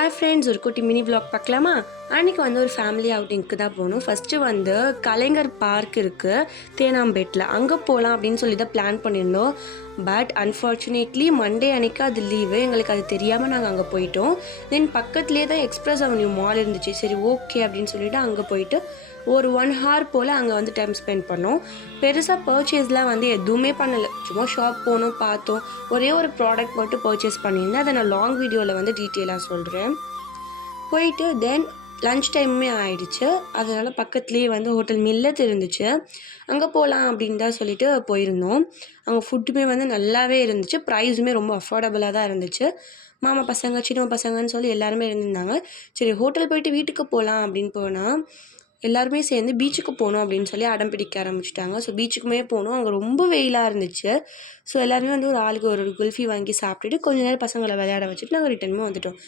Hi friends, ஒரு குட்டி mini vlog பார்க்கலாமா? அன்றைக்கி வந்து ஒரு ஃபேமிலி அவுட்டிங்க்கு தான் போகணும். ஃபஸ்ட்டு வந்து கலைஞர் பார்க் இருக்குது தேனாம்பேட்டில், அங்கே போகலாம் அப்படின்னு சொல்லி தான் பிளான் பண்ணியிருந்தோம். பட் அன்ஃபார்ச்சுனேட்லி மண்டே அன்றைக்கி அது லீவு, எங்களுக்கு அது தெரியாமல் நாங்கள் அங்கே போயிட்டோம். தென் பக்கத்துலேயே தான் எக்ஸ்பிரஸ் அவென்யூ மால் இருந்துச்சு. சரி ஓகே அப்படின்னு சொல்லிவிட்டு அங்கே போயிட்டு ஒரு 1 hour போல் அங்கே வந்து டைம் ஸ்பெண்ட் பண்ணோம். பெருசாக பர்ச்சேஸ்லாம் வந்து எதுவுமே பண்ணலை, சும்மா ஷாப் போனோம், பார்த்தோம். ஒரே ஒரு ப்ராடக்ட் மட்டும் பர்ச்சேஸ் பண்ணியிருந்தேன். அதை நான் லாங் வீடியோவில் வந்து டீட்டெயிலாக சொல்கிறேன். போயிட்டு தென் லன்ச் டைமுமே ஆயிடுச்சு. அதனால் பக்கத்துலேயே வந்து ஹோட்டல் மில்லத் இருந்துச்சு, அங்கே போகலாம் அப்படின்னு தான் சொல்லிட்டு போயிருந்தோம். அங்கே ஃபுட்டுமே வந்து நல்லாவே இருந்துச்சு, ப்ரைஸுமே ரொம்ப அஃபோர்டபுளாக தான் இருந்துச்சு. மாமா பசங்க சின்ன பசங்கன்னு சொல்லி எல்லாருமே இருந்திருந்தாங்க. சரி ஹோட்டல் போயிட்டு வீட்டுக்கு போகலாம் அப்படின்னு போனால் எல்லாருமே சேர்ந்து பீச்சுக்கு போகணும் அப்படின்னு சொல்லி அடம் பிடிக்க ஆரம்பிச்சிட்டாங்க. ஸோ பீச்சுக்குமே போனோம். அங்கே ரொம்ப வெயிலாக இருந்துச்சு. ஸோ எல்லாருமே வந்து ஒரு ஆளுக்கு ஒரு குல்ஃபி வாங்கி சாப்பிட்டுட்டு கொஞ்ச நேரம் பசங்களை விளையாட வச்சுட்டு நாங்கள் ரிட்டர்னுமே வந்துட்டோம்.